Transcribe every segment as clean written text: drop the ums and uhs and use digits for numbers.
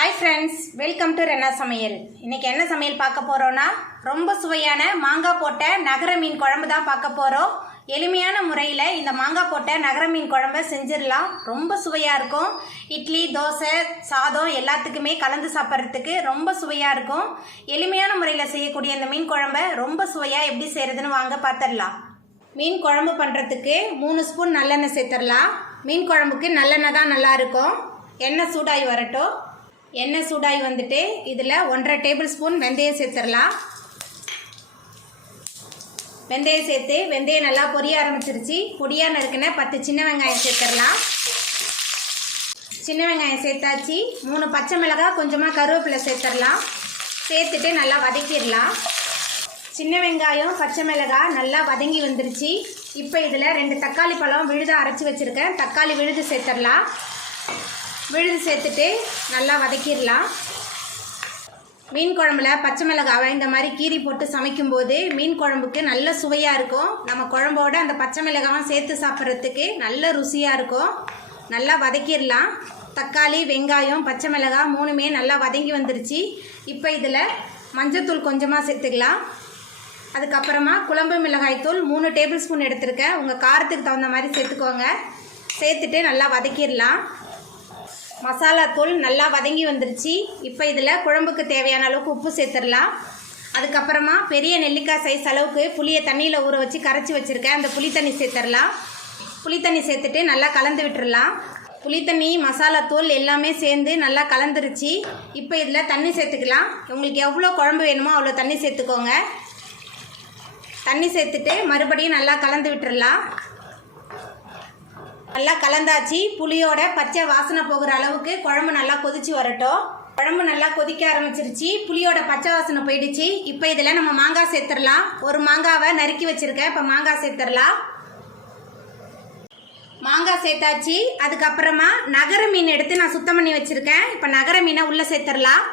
hi friends welcome to Rena Samayal इनके என்ன சமையல் பார்க்க போறோம்னா ரொம்ப சுவையான மாங்காய் போட்ட நகர மீன் குழம்பு தான் பார்க்க போறோம் எளிமையான முறையில் இந்த மாங்காய் போட்ட நகர மீன் குழம்பை செஞ்சிரலாம் ரொம்ப சுவையா இருக்கும் இட்லி தோசை சாதம் எல்லாத்துக்குமே கலந்து சாப்பிட்றதுக்கு ரொம்ப சுவையா இருக்கும் எளிமையான முறையில் செய்யக்கூடிய இந்த மீன் குழம்பை ரொம்ப சுவையா எப்படி செய்யறதுன்னு வாங்க பார்த்துடலாம் மீன் குழம்பு பண்றதுக்கு 3 ஸ்பூன் நல்லெண்ணெய் சேர்த்துடலாம் மீன் குழம்புக்கு நல்லெண்ணெய் தான் நல்லா இருக்கும் எண்ணெய் சூடாகி வரட்டும் எண்ணெய் சூடாகி வந்துட்டு இதில் 1.5 டேபிள் ஸ்பூன் வெந்தயம் சேர்த்துடலாம் வெந்தயம் சேர்த்து வெந்தயம் நல்லா பொரிய ஆரம்பிச்சிருச்சு பொடியாக நறுக்குன 10 சின்ன வெங்காயம் சேர்த்துடலாம் சின்ன வெங்காயம் சேர்த்தாச்சு 3 பச்சை மிளகாய் கொஞ்சமாக கருவேப்பிலை சேர்த்துடலாம் சேர்த்துட்டு நல்லா வதக்கிடலாம் சின்ன வெங்காயம் பச்சை மிளகாய் நல்லா வதங்கி வந்துருச்சு இப்போ இதில் 2 தக்காளி பழம் விழுது அரைச்சி வச்சுருக்கேன் தக்காளி விழுது சேர்த்துடலாம் விழுது சேர்த்துட்டு நல்லா வதக்கிடலாம் மீன் குழம்புல பச்சை மிளகாவை இந்த மாதிரி கீரி போட்டு சமைக்கும்போது மீன் குழம்புக்கு நல்ல சுவையாக இருக்கும் நம்ம குழம்போட அந்த பச்சை மிளகாவும் சேர்த்து சாப்பிட்றதுக்கு நல்ல ருசியாக இருக்கும் நல்லா வதக்கிடலாம் தக்காளி வெங்காயம் பச்சை மிளகாய் 3மே நல்லா வதங்கி வந்துருச்சு இப்போ இதில் மஞ்சத்தூள் கொஞ்சமாக சேர்த்துக்கலாம் அதுக்கப்புறமா குழம்பு மிளகாய்த்தூள் 3 டேபிள் ஸ்பூன் எடுத்துருக்கேன் உங்கள் காரத்துக்கு தகுந்த மாதிரி சேர்த்துக்கோங்க சேர்த்துட்டு நல்லா வதக்கிடலாம் மசாலா தூள் நல்லா வதங்கி வந்துருச்சு இப்போ இதில் குழம்புக்கு தேவையான அளவுக்கு உப்பு சேர்த்துடலாம் அதுக்கப்புறமா பெரிய நெல்லிக்காய் சைஸ் அளவுக்கு புளியை தண்ணியில் ஊற வச்சு கரைச்சி வச்சுருக்கேன் அந்த புளி தண்ணி சேர்த்துடலாம் புளி தண்ணி சேர்த்துட்டு நல்லா கலந்து விட்டுடலாம் புளி தண்ணி மசாலா தூள் எல்லாமே சேர்ந்து நல்லா கலந்துருச்சு இப்போ இதில் தண்ணி சேர்த்துக்கலாம் உங்களுக்கு எவ்வளோ குழம்பு வேணுமோ அவ்வளோ தண்ணி சேர்த்துக்கோங்க தண்ணி சேர்த்துட்டு மறுபடியும் நல்லா கலந்து விட்டுடலாம் நல்லா கலந்தாச்சு புளியோட பச்சை வாசனை போகிற அளவுக்கு குழம்பு நல்லா கொதிச்சு வரட்டும் குழம்பு நல்லா கொதிக்க ஆரம்பிச்சிருச்சு புளியோட பச்சை வாசனை போயிடுச்சு இப்போ இதில் நம்ம மாங்காய் சேர்த்துடலாம் ஒரு மாங்காவை நறுக்கி வச்சிருக்கேன் இப்போ மாங்காய் சேர்த்துடலாம் மாங்காய் சேர்த்தாச்சு அதுக்கப்புறமா நகர மீன் எடுத்து நான் சுத்தம் பண்ணி வச்சிருக்கேன் இப்போ நகர மீனை உள்ளே சேர்த்துடலாம்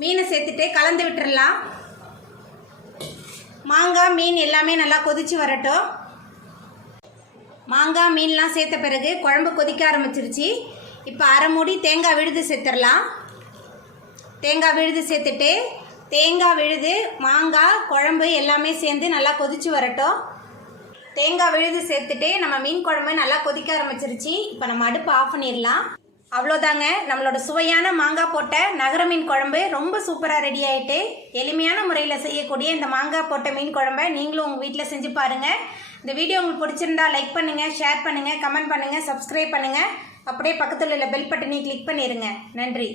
மீனை சேர்த்துட்டு கலந்து விட்டுடலாம் மாங்காய் மீன் எல்லாமே நல்லா கொதிச்சு வரட்டும் மாங்காய் மீன்லாம் சேர்த்த பிறகு குழம்பு கொதிக்க ஆரம்பிச்சிருச்சு இப்போ அரை மூடி தேங்காய் விழுது சேர்த்துடலாம் தேங்காய் விழுது சேர்த்துட்டு தேங்காய் விழுது மாங்காய் குழம்பு எல்லாமே சேர்ந்து நல்லா கொதிச்சு வரட்டும் தேங்காய் விழுது சேர்த்துட்டு நம்ம மீன் குழம்பு நல்லா கொதிக்க ஆரம்பிச்சிருச்சு இப்போ நம்ம அடுப்பு ஆஃப் பண்ணிடலாம் அவ்வளோதாங்க நம்மளோட சுவையான மாங்காய் போட்ட நகர மீன் குழம்பு ரொம்ப சூப்பராக ரெடி ஆகிட்டு எளிமையான முறையில் செய்யக்கூடிய இந்த மாங்காய் போட்ட மீன் குழம்பை நீங்களும் உங்கள் வீட்டில் செஞ்சு பாருங்கள் இந்த வீடியோ உங்களுக்கு பிடிச்சிருந்தா லைக் பண்ணுங்கள் ஷேர் பண்ணுங்கள் கமெண்ட் பண்ணுங்கள் சப்ஸ்கிரைப் பண்ணுங்கள் அப்படியே பக்கத்தில் உள்ள பெல் பட்டனை கிளிக் பண்ணிடுங்க நன்றி